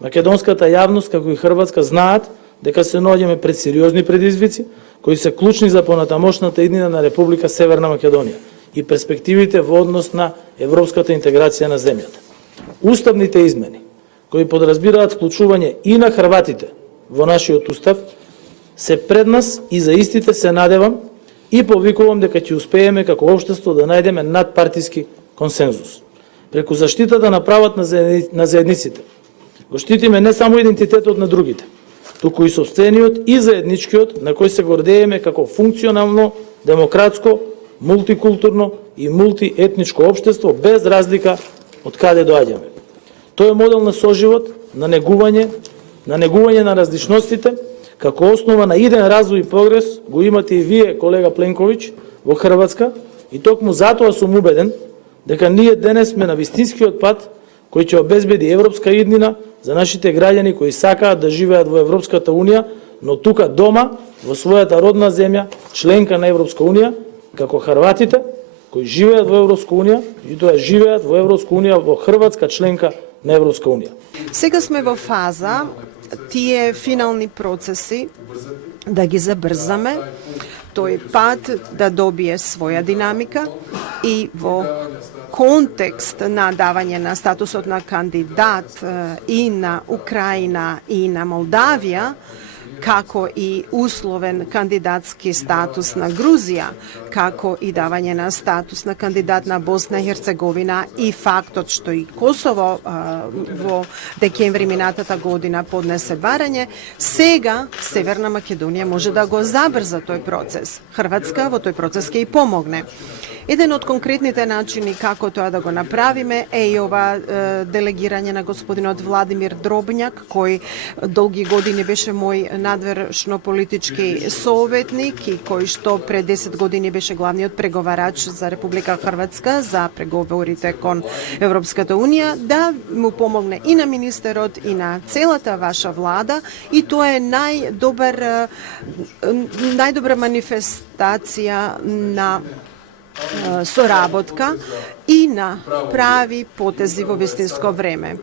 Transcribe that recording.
Македонската јавност, како и Хрватска, знаат дека се наоѓаме пред сериозни предизвици, кои се клучни за понатамошната иднина на Република Северна Македонија и перспективите во однос на европската интеграција на земјата. Уставните измени, кои подразбираат вклучување и на хрватите во нашиот устав, се пред нас и за истите се надевам и повикувам дека ќе успееме како општество да најдеме надпартиски консензус. Преку заштитата на прават на заедниците, го штитиме не само идентитетот на другите, туку и сопствениот и заедничкиот на кој се гордееме како функционално, демократско, мултикултурно и мултиетничко општество без разлика од каде доаѓаме. Тој е модел на соживот, на негување на различностите, како основа на иден развој и прогрес го имате и вие, колега Пленковиќ, во Хрватска, и токму затоа сум убеден дека ние денес сме на вистинскиот пат кој ќе обезбеди европска иднина за нашите граѓани кои сакаат да живеат во Европската Унија, но тука дома, во својата родна земја, членка на Европска Унија, како хрватите кои живеат во Европска Унија и тоа живеат во Европска Унија, во Хрватска членка на Европска Унија. Сега сме во фаза тие финални процеси да ги забрзаме, тој пат да добие своја динамика и во контекст на давање на статусот на кандидат и на Украина и на Молдавија, како и условен кандидатски статус на Грузија, како и давање на статус на кандидат на Босна и Херцеговина и фактот што и Косово во декември минатата година поднесе барање, сега Северна Македонија може да го забрза тој процес. Хрватска во тој процес ќе и помогне. Еден од конкретните начини како тоа да го направиме е и ова делегирање на господинот Владимир Дробњак, кој долги години беше мој надвршно политички советник и кој што пред 10 години беше главниот преговарач за Република Хрватска за преговорите кон Европската Унија, да му помогне и на министерот и на целата ваша влада, и тоа е најдобра манифестација на соработка и на прави потези во вистинско време.